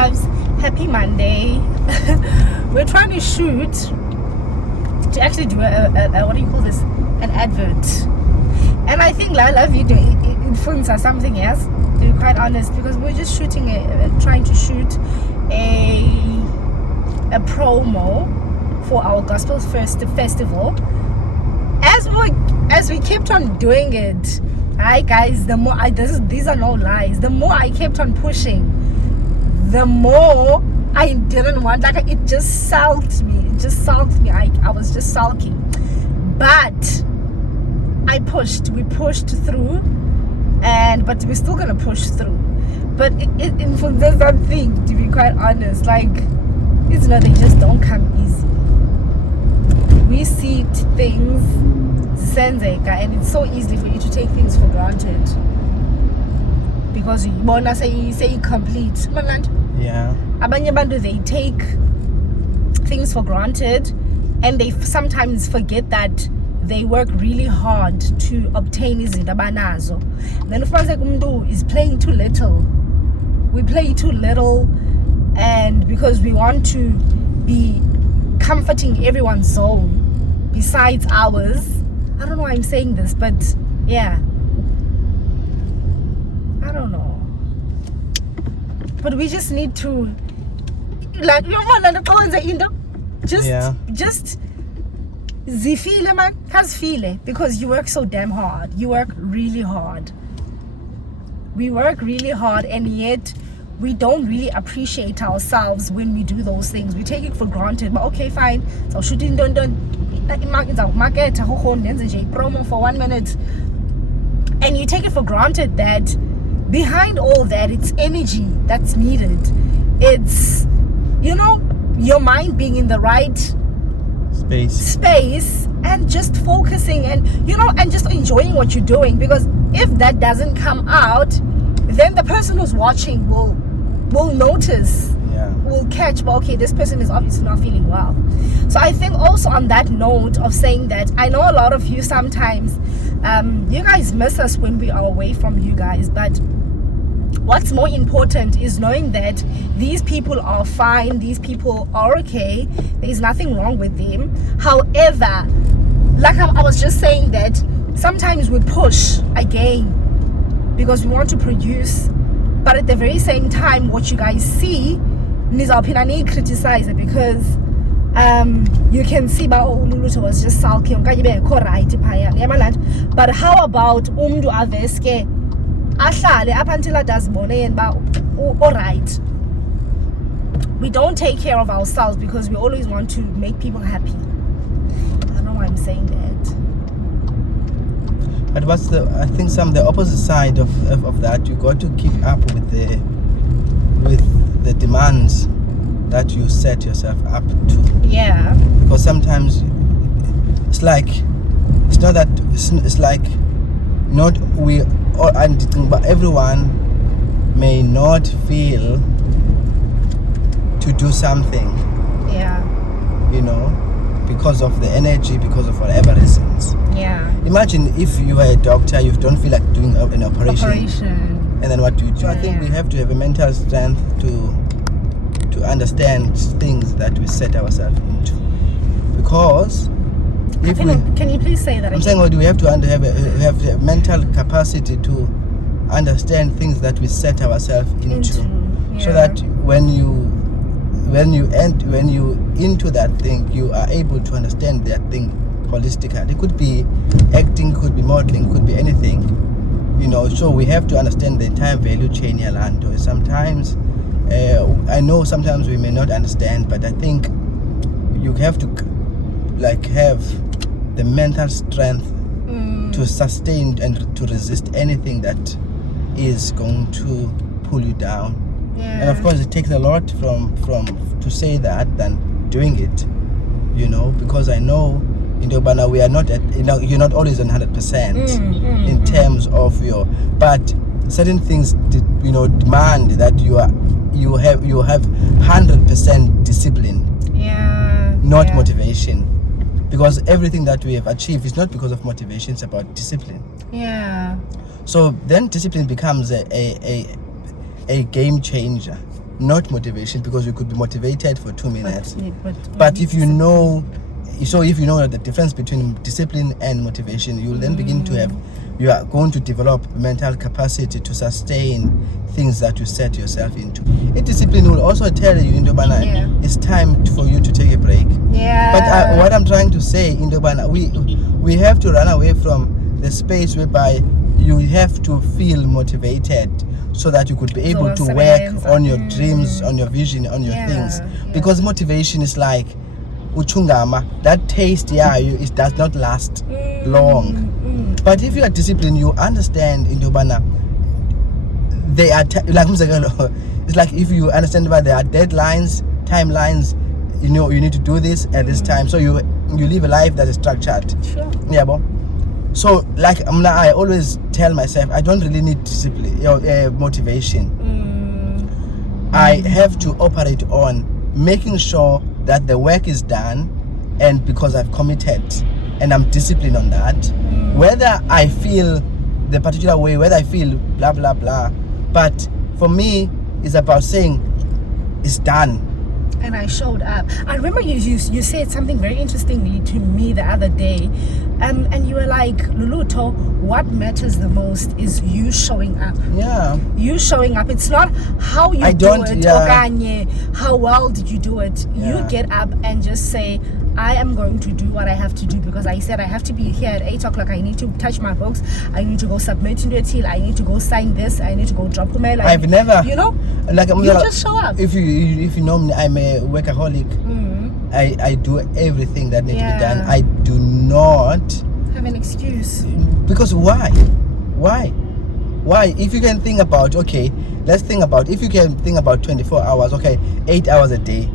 loves, happy Monday. We're trying to shoot to actually do a what do you call this, an advert, and I think Lala video influences something else, to be quite honest, because we're just shooting trying to shoot a promo for our gospel festival. As we kept on doing it, hi guys, the more these are no lies, the more I kept on pushing, the more I didn't want, like, it just sulked me. I was just sulking, but we pushed through, but we're still gonna push through. But it influences something, to be quite honest, like, it's not, they just don't come easy. We see things senzeka, and it's so easy for you to take things for granted because you wanna say complete. Yeah. Abanye bantu, they take things for granted, and they sometimes forget that they work really hard to obtain izinto abanazo. Then ufumanise umuntu is playing too little. We play too little, and because we want to be comforting everyone's zone besides ours. I don't know why I'm saying this, but yeah, I don't know. But we just need to, like, just zifile man, feel, because you work so damn hard. You work really hard. We work really hard, and yet we don't really appreciate ourselves when we do those things. We take it for granted. But okay, fine. So shooting don't market promo for 1 minute, and you take it for granted that behind all that, it's energy that's needed. It's, your mind being in the right space and just focusing, and and just enjoying what you're doing, because if that doesn't come out, then the person who's watching will notice, will catch, but okay, this person is obviously not feeling well. So I think also on that note of saying that, I know a lot of you sometimes, you guys miss us when we are away from you guys, but what's more important is knowing that these people are fine, these people are okay, there's nothing wrong with them. However, like I was just saying, that sometimes we push again because we want to produce, but at the very same time, what you guys see, nizawuphinda criticize it, because you can see Dloto was just sulking, but how about umntu aveske ahlale up until adazibone alright. We don't take care of ourselves because we always want to make people happy. I don't know why I'm saying that. But what's the opposite side of that? You got to keep up with the demands that you set yourself up to. Yeah. Because sometimes it's like not we all, but everyone may not feel to do something. Yeah. Because of the energy, because of whatever reasons. Yeah. Imagine if you are a doctor, you don't feel like doing an operation. And then what do you do? I think we have to have a mental strength to understand things that we set ourselves into. Because can you please say that again? I'm saying, we have to have a mental capacity to understand things that we set ourselves into. Yeah. So that when you into that thing, you are able to understand that thing holistically. It could be acting, could be modeling, could be anything. So we have to understand the entire value chain. Yalando. Sometimes I know sometimes we may not understand, but I think you have to have the mental strength to sustain and to resist anything that is going to pull you down. Yeah. And of course, it takes a lot from to say that than doing it, because I know, but we are not at, you're not always on 100% in terms of but certain things, demand that you have 100% discipline, not motivation. Because everything that we have achieved is not because of motivation, it's about discipline. Yeah. So then discipline becomes a game changer. not motivation, because you could be motivated for 2 minutes. But If you know, the difference between discipline and motivation, you will then begin to have, you are going to develop mental capacity to sustain things that you set yourself into. A discipline will also tell you, it's time for you to take a break. Yeah. But what I'm trying to say, we have to run away from the space whereby you have to feel motivated so that you could be able to work on your dreams, on your vision, on your things. Because motivation is like uchungama, that taste, it does not last long. But if you are disciplined, you understand they are it's like if you understand that there are deadlines, timelines, you need to do this at this time, so you live a life that is structured. Sure. Yeah, but so like I always tell myself I don't really need discipline motivation. I have to operate on making sure that the work is done, and because I've committed and I'm disciplined on that, whether I feel the particular way, whether I feel blah blah blah, but for me it's about saying it's done. And I showed up. I remember you said something very interestingly to me the other day, and you were like, Dloto, what matters the most is you showing up. Yeah. You showing up. It's not how you do it, or how well did you do it. You get up and just say, I am going to do what I have to do, because I said I have to be here at 8 o'clock. I need to touch my books. I need to go submit into a till. I need to go sign this. I need to go drop the mail. I've never, you just show up. If you know me, I'm a workaholic. I do everything that needs to be done. I do not have an excuse. Because why? If you can think about, if you can think about 24 hours, 8 hours a day,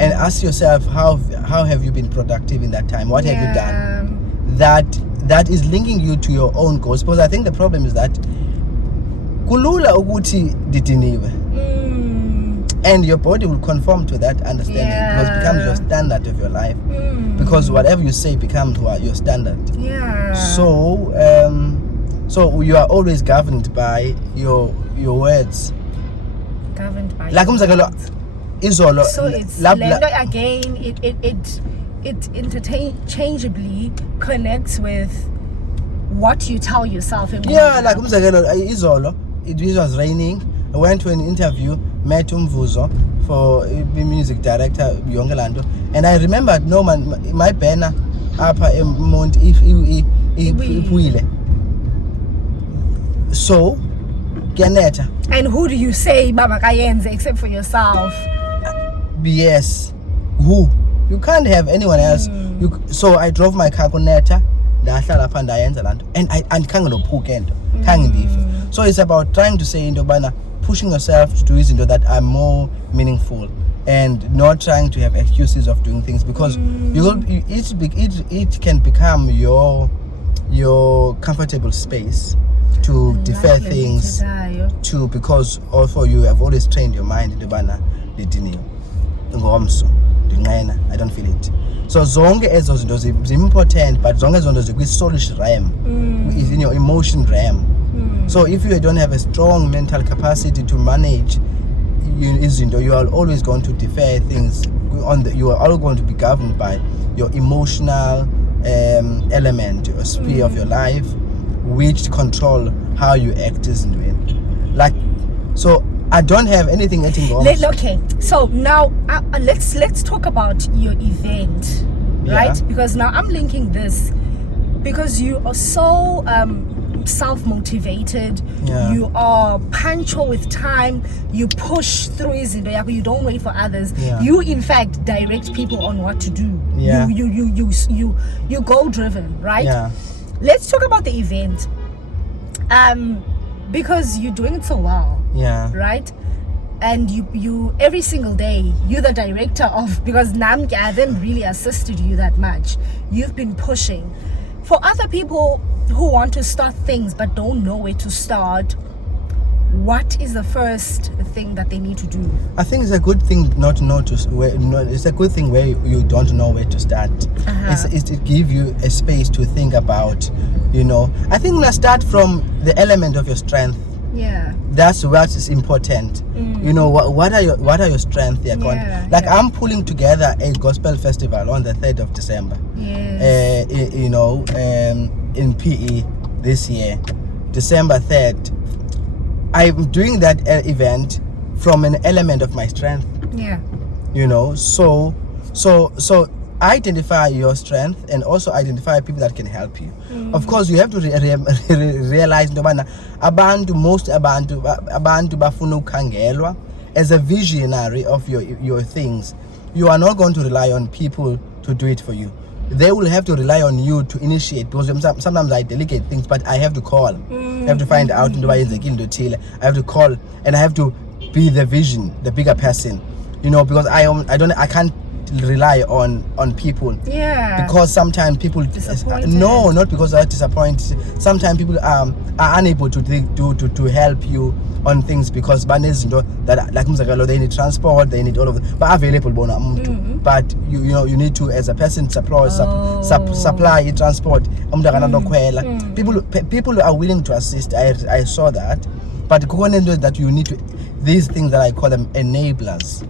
and ask yourself how have you been productive in that time? What have you done? That is linking you to your own goals. Because I think the problem is that kulula ukuthi didiniwe, and your body will conform to that understanding, because it becomes your standard of your life. Because whatever you say becomes your standard. So you are always governed by your words. Governed by like izolo, so it's again, it interchangeably connects with what you tell yourself. Like izolo, it was raining. I went to an interview, met Umvuzo for music director Yongelando, and I remembered my banner upper Mount Ipuile. So Ganeta. And who do you say Baba Kayenze except for yourself? Yes. Who? You can't have anyone else. So I drove my car Goneta, and I can't. So it's about trying to say pushing yourself to do things that are more meaningful, and not trying to have excuses of doing things, because it can become your comfortable space to defer things to, because also you have always trained your mind I don't feel it. So zonke ezo zinto important, but zonke ezo zinto zikwi-soulish realm, is in your emotion realm. So if you don't have a strong mental capacity to manage you are always going to defer things you are all going to be governed by your emotional element or sphere of your life, which control how you act. So I don't have anything wrong. Okay, so now let's talk about your event, right? Because now I'm linking this, because you are so self-motivated, you are punctual with time, you push through, you don't wait for others, you in fact direct people on what to do, you goal driven, right? Let's talk about the event, because you're doing it so well, right? And you every single day, you're the director of, because Namke hasn't really assisted you that much, you've been pushing. For other people who want to start things but don't know where to start, what is the first thing that they need to do? I think it's a good thing not to know it's a good thing where you don't know where to start. It gives you a space to think about, I think let's start from the element of your strength. Yeah. That's what is important. You know, what are your strengths? Like I'm pulling together a gospel festival on the 3rd of December. Yes. You know, in PE this year, December 3rd. I'm doing that event from an element of my strength. Yeah. You know, so identify your strength and also identify people that can help you. Of course, you have to realize most abantu bafuna ukukhangelwa. As a visionary of your things, you are not going to rely on people to do it for you. They will have to rely on you to initiate, because sometimes I delegate things, but I have to call. I have to find out I have to call, and I have to be the vision, the bigger person. You know, because I can't rely on people. Yeah. Because sometimes people no, not because they're disappointed. Sometimes people are unable to help you on things because that like they need transport, they need all of them. But available but you know you need to, as a person, supply transport. People are willing to assist. I saw that, but that you need to, these things that I call them enablers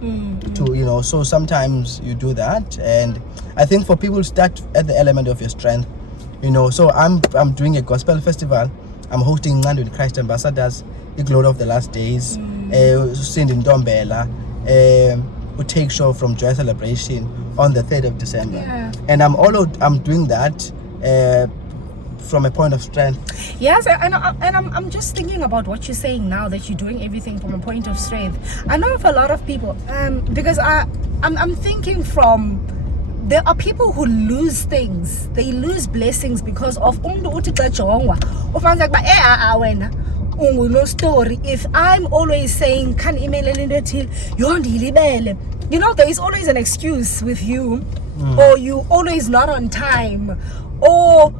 to, you know, so sometimes you do that. And I think for people, start at the element of your strength, you know. So I'm doing a gospel festival. I'm hosting Land with Christ Ambassadors, the Glory of the Last Days, Cindy Ndombela, who take show from Joy Celebration on the 3rd of December. Yeah. And I'm doing that from a point of strength. Yes, and I'm just thinking about what you're saying now, that you're doing everything from a point of strength. I know of a lot of people, because I'm thinking from, there are people who lose things, they lose blessings because of no story. If I'm always saying can you know, there is always an excuse with you, or you always not on time, or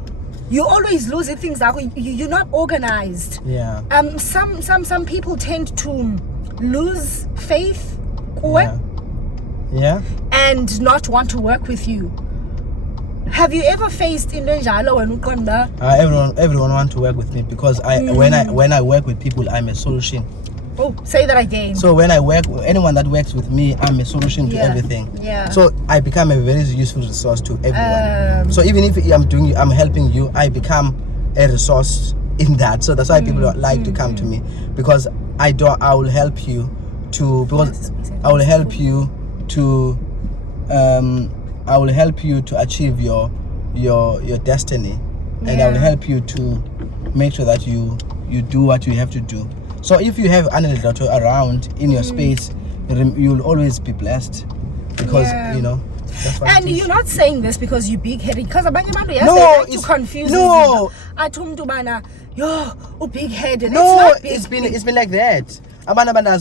you always losing things that you're not organized. Yeah. Some people tend to lose faith. Yeah. And not want to work with you. Have you ever faced in everyone want to work with me because when I work with people, I'm a solution. Oh, say that again. So when I work, anyone that works with me, I'm a solution to everything. Yeah. So I become a very useful resource to everyone. So even if I'm helping you, I become a resource in that. So that's why people like to come to me, because I will help you to achieve your destiny, and I will help you to make sure that you do what you have to do. So if you have an Dloto around in your space, you'll always be blessed, because you know. That's what and you're not saying this because you're big-headed, because it's confused. No, you're big-headed. No, it's been like that.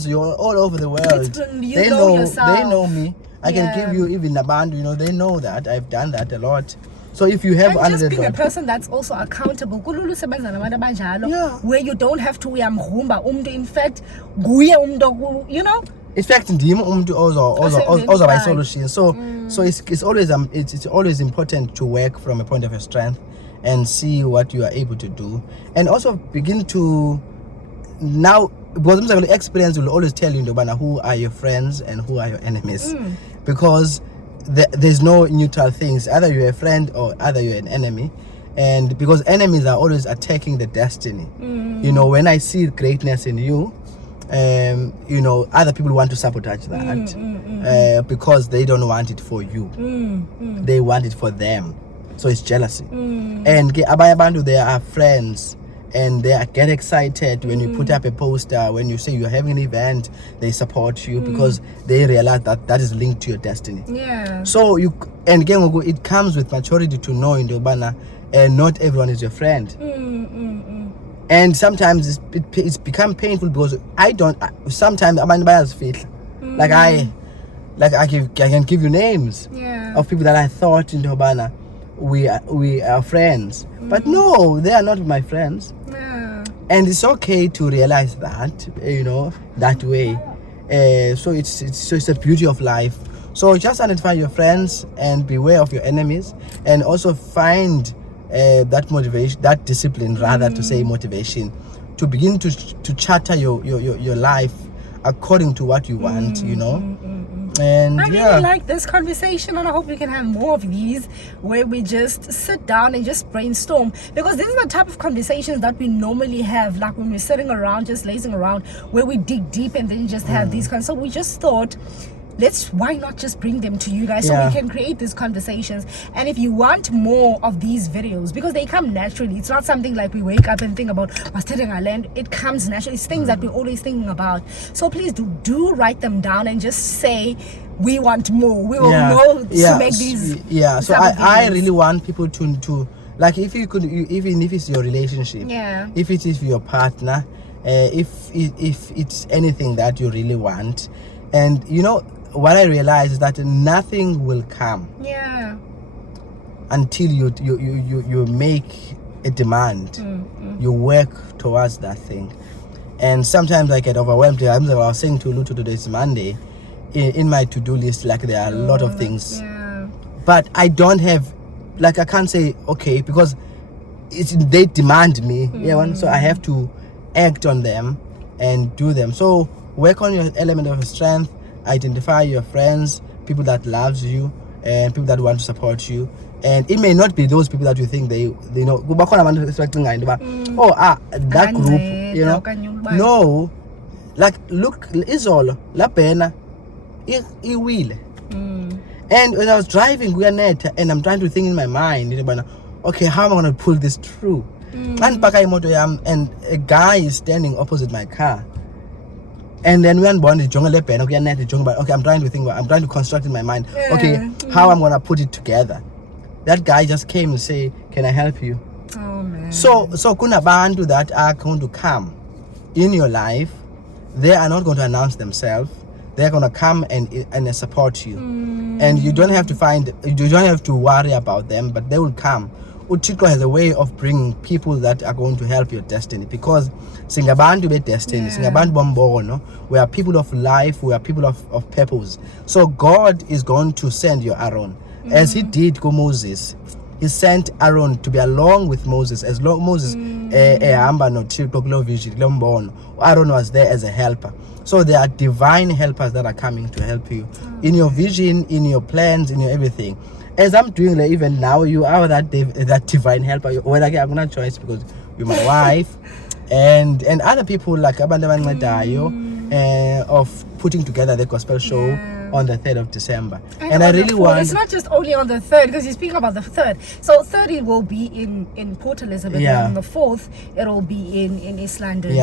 You're all over the world. They know me. I can give you even a band. You know, they know that I've done that a lot. So if you have and just being a person that's also accountable, where you don't have to in fact, you know. In fact, also by solution. So it's always important to work from a point of strength and see what you are able to do, and also begin to now, because experience will always tell you who are your friends and who are your enemies, because there's no neutral things. Either you're a friend or either you're an enemy, and because enemies are always attacking the destiny. You know, when I see greatness in you, you know, other people want to sabotage that because they don't want it for you. They want it for them. So it's jealousy. And they are friends, and they get excited when you put up a poster, when you say you're having an event. They support you because they realize that is linked to your destiny. Yeah. So and again, it comes with maturity to know in the Ubana, and not everyone is your friend. And sometimes it's become painful because sometimes I'm biased feel like I can give you names of people that I thought in the Ubana we are friends, but no, they are not my friends. And it's okay to realize that, you know, that way. So it's the beauty of life. So just identify your friends and beware of your enemies, and also find that motivation, that discipline, rather to say motivation, to begin to charter your life according to what you want, you know. And I really like this conversation, and I hope we can have more of these where we just sit down and just brainstorm, because this is the type of conversations that we normally have, like when we're sitting around just lazing around, where we dig deep and then just have these kinds. So we just thought, why not just bring them to you guys so we can create these conversations. And if you want more of these videos, because they come naturally, it's not something like we wake up and think about land. It comes naturally. It's things that we're always thinking about. So please do write them down and just say, we want more. We will know to make these. So I really want people to like, if you could, even if it's your relationship, if it is your partner, if it's anything that you really want. And you know what I realize is that nothing will come until you make a demand. You work towards that thing. And sometimes I get overwhelmed. I was saying to Dloto today, it's Monday, in my to-do list, like there are a lot of things, but I don't have, like, I can't say okay, because they demand me, so I have to act on them and do them. So work on your element of strength. Identify your friends, people that loves you, and people that want to support you. And it may not be those people that you think they know. That group, you know. No, like, look, Izolo, La Pena, Iwile. And when I was driving, and I'm trying to think in my mind, okay, how am I going to pull this through? And a guy is standing opposite my car. And then when born the jungle, okay, I'm trying to construct in my mind, okay, how I'm gonna put it together. That guy just came and say, can I help you? Oh man. So kuna bantu that are going to come in your life, they are not going to announce themselves. They're gonna come and support you. And you don't have to worry about them, but they will come. Uchiko has a way of bringing people that are going to help your destiny, because singabantu be destiny, singabantu bombono, we are people of life, we are people of purpose. So God is going to send you Aaron, as he did to Moses. He sent Aaron to be along with Moses. As long Moses Aaron was there as a helper. So there are divine helpers that are coming to help you in your vision, in your plans, in your everything. As I'm doing, like, even now, you are that divine helper. Well, like, I'm not choice because you're my wife, and other people like Abandaman Madayo, of putting together the gospel show on the 3rd of December. And I really want. It's not just only on the 3rd, because you speak about the 3rd. So 3rd it will be in Port Elizabeth, and on the 4th it will be in East London.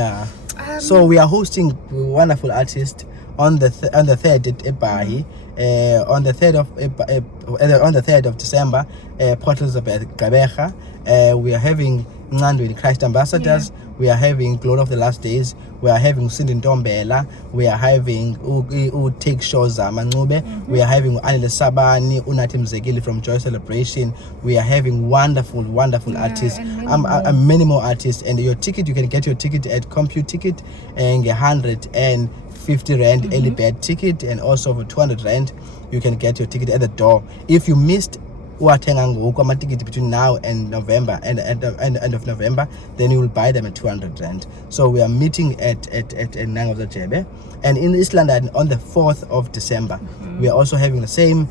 So we are hosting wonderful artists on the 3rd at Ebahi. On the 3rd of December, Port Elizabeth, Gqeberha. We are having Ngandu, the Christ Ambassadors. We are having Glory of the Last Days. We are having Sindin Tombela. We are having who take shows Manube. We are having Anile Sabani, Unatim Zegili from Joy Celebration. We are having wonderful artists. Many more artists. And your ticket, you can get your ticket at CompuTicket, and 150 Rand early bird ticket, and also for 200 Rand you can get your ticket at the door. If you missed ticket between now and November and end of November, then you will buy them at 200 Rand. So we are meeting at Nang of the Jebe, and in East London on the 4th of December. We are also having the same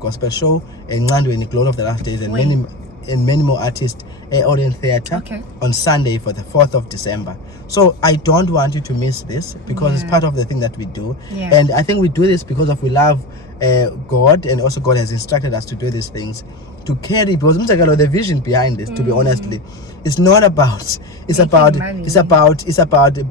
gospel show in Ngandu in the Glory of the Last Days, and many more artists Orient Theatre on Sunday for the 4th of December. So I don't want you to miss this, because it's part of the thing that we do. And I think we do this because we love God, and also God has instructed us to do these things, to carry, because the vision behind this, to be honestly, it's not about, it's about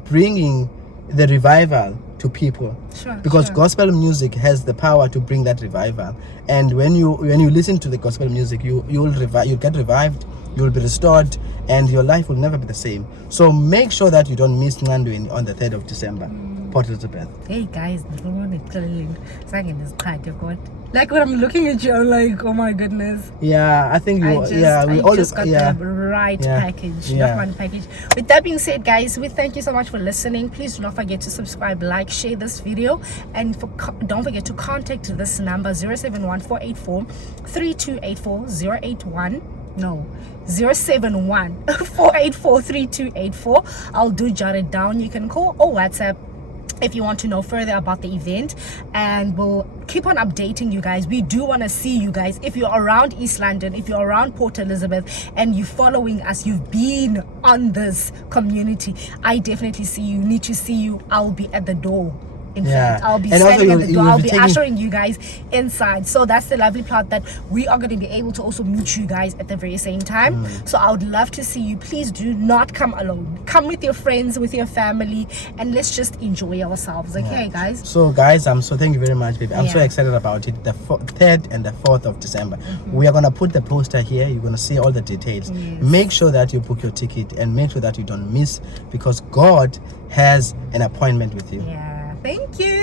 bringing the revival to people, because gospel music has the power to bring that revival. And when you listen to the gospel music, you'll get revived, you'll be restored, and your life will never be the same. So make sure that you don't miss Ngandu on the 3rd of December, Port Elizabeth. Hey guys, like when I'm looking at you, I'm like, oh my goodness. I think we just got the right package, not one package. With that being said, guys, we thank you so much for listening. Please do not forget to subscribe, like, share this video, and don't forget to contact this number 071 484 3284 081 No, 071 484 3284. I'll do jot it down. You can call or WhatsApp if you want to know further about the event, and we'll keep on updating you guys. We do want to see you guys. If you're around East London, if you're around Port Elizabeth and you're following us, you've been on this community, I definitely see you. Need to see you. I'll be at the door. In fact, I'll be standing at the door. I'll be ushering you guys inside. So that's the lovely part, that we are going to be able to also meet you guys at the very same time. So I would love to see you. Please do not come alone. Come with your friends, with your family, and let's just enjoy ourselves. Okay, guys? So guys, so thank you very much, baby. I'm so excited about it. The 3rd and the 4th of December. We are going to put the poster here. You're going to see all the details. Make sure that you book your ticket and make sure that you don't miss, because God has an appointment with you. Thank you.